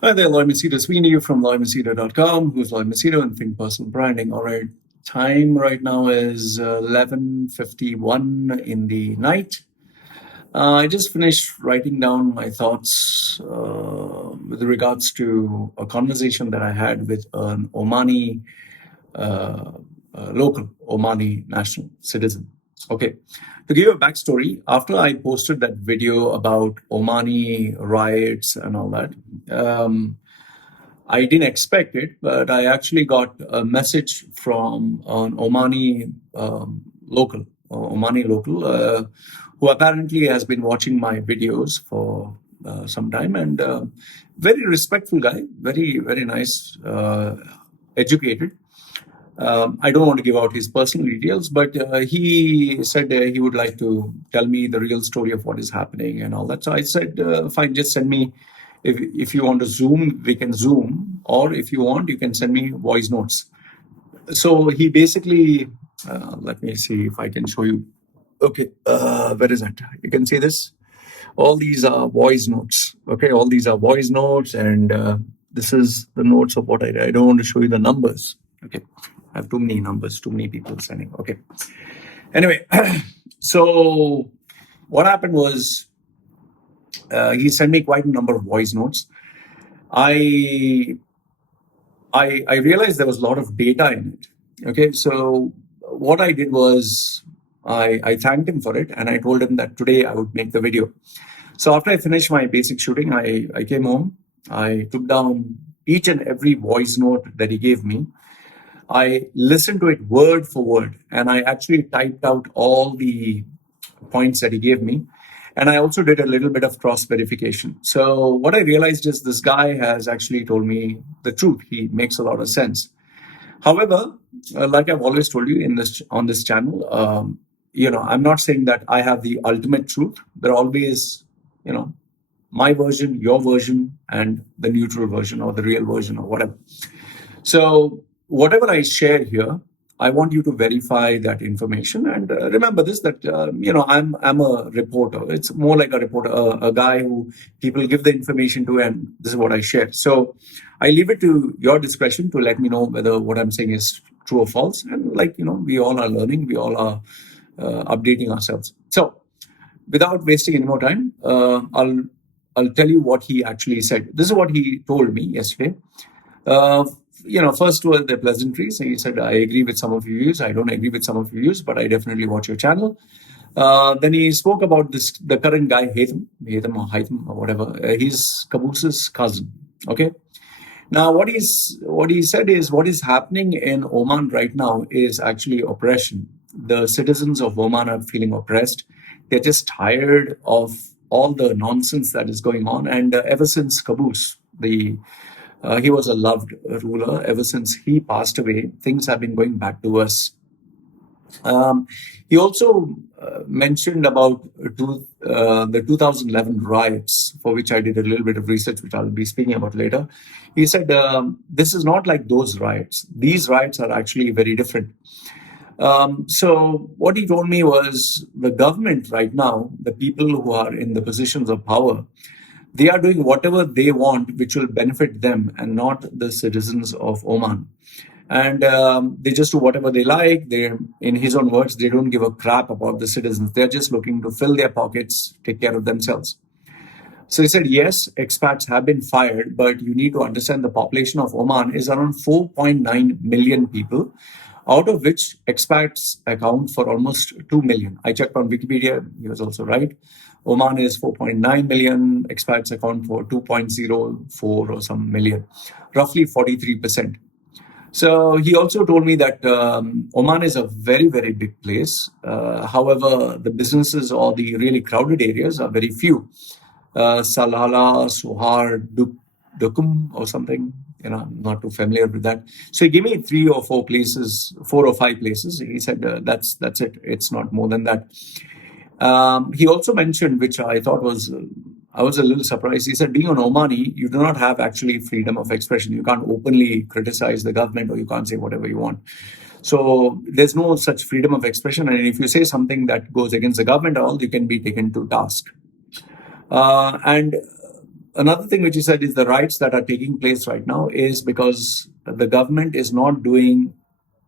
Hi there, Loy Machedo. Sweeney you from loymachedo.com. Who's Loy Machedo and Think Personal Branding. All right, time right now is 11:51 in the night. I just finished writing down my thoughts with regards to a conversation that I had with an Omani local Omani national citizen. Okay, to give you a backstory, after I posted that video about Omani riots and all that, I didn't expect it, but I actually got a message from an Omani local, who apparently has been watching my videos for some time, and very respectful guy, very very nice, educated. I don't want to give out his personal details, but he said he would like to tell me the real story of what is happening and all that. So I said, fine, just send me. If you want to Zoom, we can Zoom, or if you want, you can send me voice notes. So he basically, let me see if I can show you. Okay, where is it? You can see this. All these are voice notes. Okay, all these are voice notes, and this is the notes of what I don't want to show you the numbers. Okay, I have too many numbers, too many people sending. Okay. Anyway, so what happened was he sent me quite a number of voice notes. I realized there was a lot of data in it. Okay, so what I did was I thanked him for it, and I told him that today I would make the video. So after I finished my basic shooting, I came home. I took down each and every voice note that he gave me. I listened to it word for word, and I actually typed out all the points that he gave me. And I also did a little bit of cross verification. So what I realized is this guy has actually told me the truth. He makes a lot of sense. However, like I've always told you on this channel, I'm not saying that I have the ultimate truth. There are always, my version, your version, and the neutral version or the real version or whatever. So whatever I share here, I want you to verify that information. And remember this, that, I'm a reporter. It's more like a reporter, a guy who people give the information to, and this is what I share. So I leave it to your discretion to let me know whether what I'm saying is true or false. And we all are learning, we all are updating ourselves. So without wasting any more time, I'll tell you what he actually said. This is what he told me yesterday. First were the pleasantries. He said, I agree with some of your views. I don't agree with some of your views, but I definitely watch your channel. Then he spoke about the current guy, Haitham or whatever. He's Qaboos's cousin. Okay. Now, what he said is what is happening in Oman right now is actually oppression. The citizens of Oman are feeling oppressed. They're just tired of all the nonsense that is going on. And ever since Qaboos, he was a loved ruler. Ever since he passed away, things have been going back to us. He also mentioned about the 2011 riots, for which I did a little bit of research, which I'll be speaking about later. He said, this is not like those riots. These riots are actually very different. So what he told me was the government right now, the people who are in the positions of power, they are doing whatever they want, which will benefit them and not the citizens of Oman. And they just do whatever they like. In his own words, they don't give a crap about the citizens. They're just looking to fill their pockets, take care of themselves. So he said, yes, expats have been fired, but you need to understand the population of Oman is around 4.9 million people, out of which expats account for almost 2 million. I checked on Wikipedia, he was also right. Oman is 4.9 million, expats account for 2.04 or some million, roughly 43%. So he also told me that Oman is a very, very big place. However, the businesses or the really crowded areas are very few. Salalah, Sohar, Dukum or something. I'm not too familiar with that. So he gave me 4 or 5 places. He said, that's it. It's not more than that. He also mentioned, which I thought I was a little surprised. He said, being an Omani, you do not have actually freedom of expression. You can't openly criticize the government, or you can't say whatever you want. So there's no such freedom of expression. And if you say something that goes against the government at all, you can be taken to task. And Another thing which he said is the riots that are taking place right now is because the government is not doing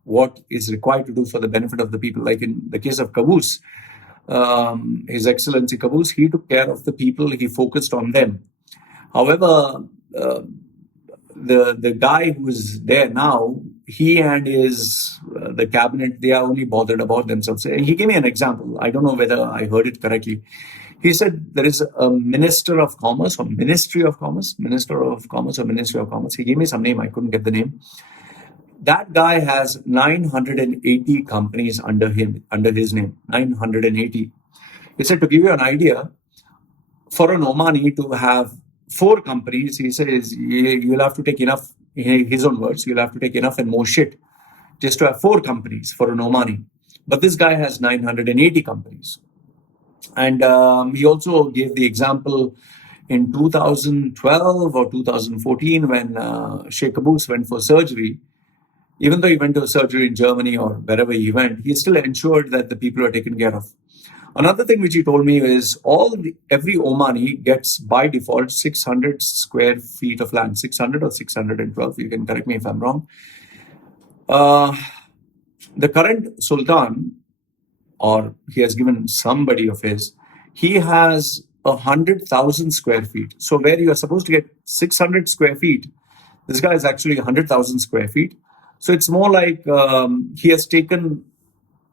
what is required to do for the benefit of the people. Like in the case of Caboose, His Excellency Caboose, he took care of the people, he focused on them. However, the guy who is there now, he and the cabinet, they are only bothered about themselves. He gave me an example. I don't know whether I heard it correctly. He said there is a Minister of Commerce or Ministry of Commerce, Minister of Commerce or Ministry of Commerce. He gave me some name. I couldn't get the name. That guy has 980 companies under his name. 980. He said, to give you an idea, for an Omani to have 4 companies, he says you'll have to take enough, in his own words, you'll have to take enough and more shit just to have 4 companies for an Omani. But this guy has 980 companies. And he also gave the example in 2012 or 2014 when Sheikh Caboose went for surgery. Even though he went to surgery in Germany or wherever he went, he still ensured that the people are taken care of. Another thing which he told me is every Omani gets by default 600 square feet of land, 600 or 612. You can correct me if I'm wrong. The current Sultan, or he has given somebody of his, he has 100,000 square feet. So where you are supposed to get 600 square feet, this guy is actually 100,000 square feet. So it's more like he has taken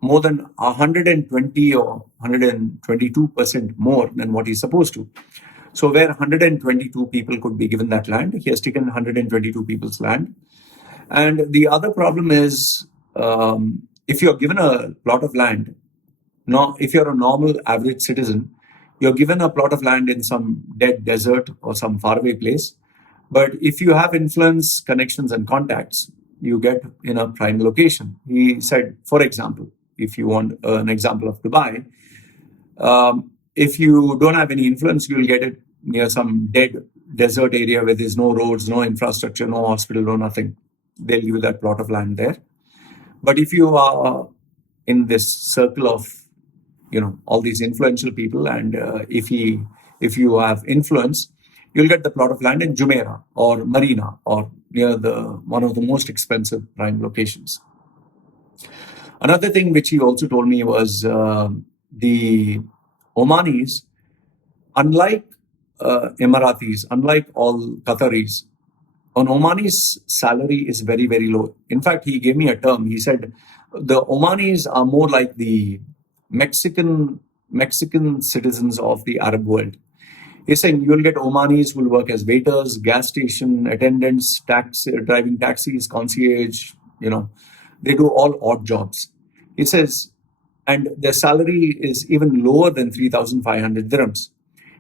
more than 120 or 122% more than what he's supposed to. So where 122 people could be given that land, he has taken 122 people's land. And the other problem is, if you're given a plot of land, if you're a normal average citizen, you're given a plot of land in some dead desert or some faraway place. But if you have influence, connections, and contacts, you get in a prime location. He said, for example, if you want an example of Dubai, if you don't have any influence, you'll get it near some dead desert area where there's no roads, no infrastructure, no hospital, no nothing. They'll give you that plot of land there. But if you are in this circle of, all these influential people, and if you have influence, you'll get the plot of land in Jumeirah or Marina or near one of the most expensive prime locations. Another thing which he also told me was the Omanis, unlike Emiratis, unlike all Qataris, an Omani's salary is very, very low. In fact, he gave me a term. He said the Omanis are more like the Mexican citizens of the Arab world. He's saying you'll get Omanis who will work as waiters, gas station attendants, driving taxis, concierge, they do all odd jobs. He says, and their salary is even lower than 3,500 dirhams.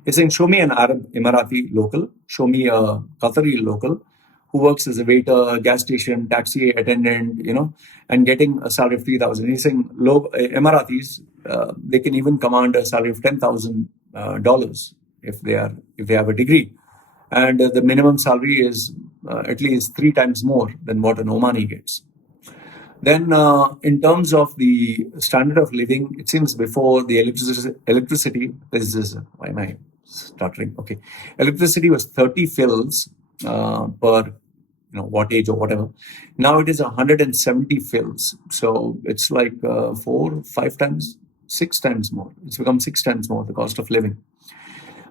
He's saying, show me an Arab Emirati local, show me a Qatari local who works as a waiter, gas station, taxi attendant, and getting a salary of 3,000. He's saying Emiratis, they can even command a salary of $10,000 if they have a degree. And the minimum salary is at least 3 times more than what an Omani gets. Then in terms of the standard of living, it seems before the electricity, why am I stuttering? Okay. Electricity was 30 fils per wattage or whatever. Now it is 170 fils. So it's like 4, 5 times, 6 times more. It's become 6 times more, the cost of living.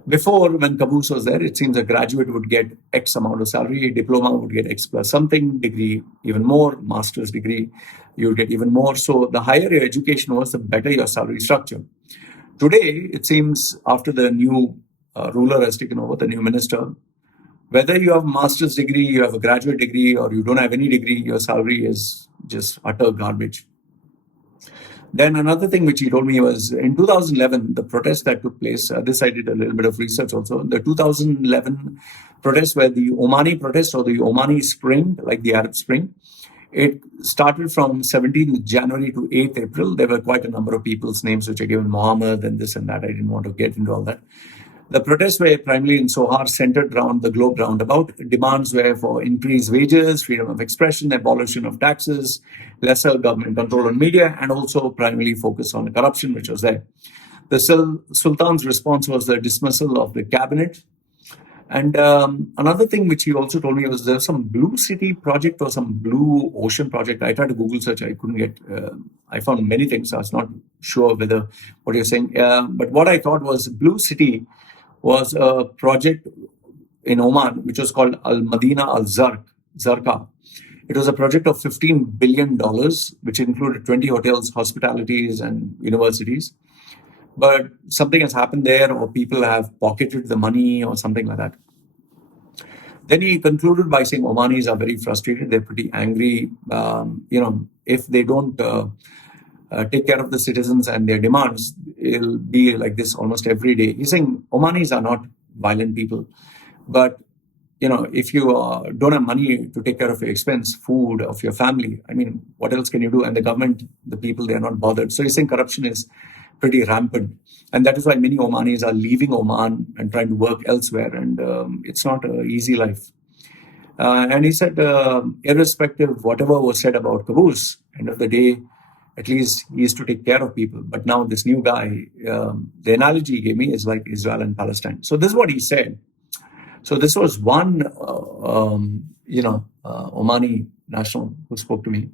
Before, when Caboose was there, it seems a graduate would get X amount of salary, diploma would get X plus something, degree even more, master's degree, you would get even more. So the higher your education was, the better your salary structure. Today, it seems after the new ruler has taken over, the new minister, whether you have a master's degree, you have a graduate degree, or you don't have any degree, your salary is just utter garbage. Then another thing which he told me was in 2011, the protest that took place, this I did a little bit of research also, the 2011 protests were the Omani protest or the Omani Spring, like the Arab Spring. It started from 17th January to 8th April. There were quite a number of people's names which are given, Mohammed and this and that. I didn't want to get into all that. The protests were primarily in Sohar, centered around the globe roundabout. Demands were for increased wages, freedom of expression, abolition of taxes, lesser government control on media, and also primarily focus on corruption, which was there. The Sultan's response was the dismissal of the cabinet. And another thing which he also told me was there's some blue city project or some blue ocean project. I tried to Google search, I couldn't get. I found many things. I was not sure whether what you're saying. But what I thought was blue city was a project in Oman which was called Al Madina Al Zarqa. It was a project of $15 billion, which included 20 hotels, hospitalities, and universities. But something has happened there, or people have pocketed the money, or something like that. Then he concluded by saying Omanis are very frustrated. They're pretty angry. If they don't take care of the citizens and their demands, it'll be like this almost every day. He's saying Omanis are not violent people, but if you don't have money to take care of your expense, food of your family, I mean, what else can you do? And the government, the people, they're not bothered. So he's saying corruption is pretty rampant. And that is why many Omanis are leaving Oman and trying to work elsewhere. And it's not an easy life. And he said, irrespective of whatever was said about Caboose, end of the day, at least he is to take care of people. But now this new guy, the analogy he gave me is like Israel and Palestine. So this is what he said. So this was one, Omani national who spoke to me.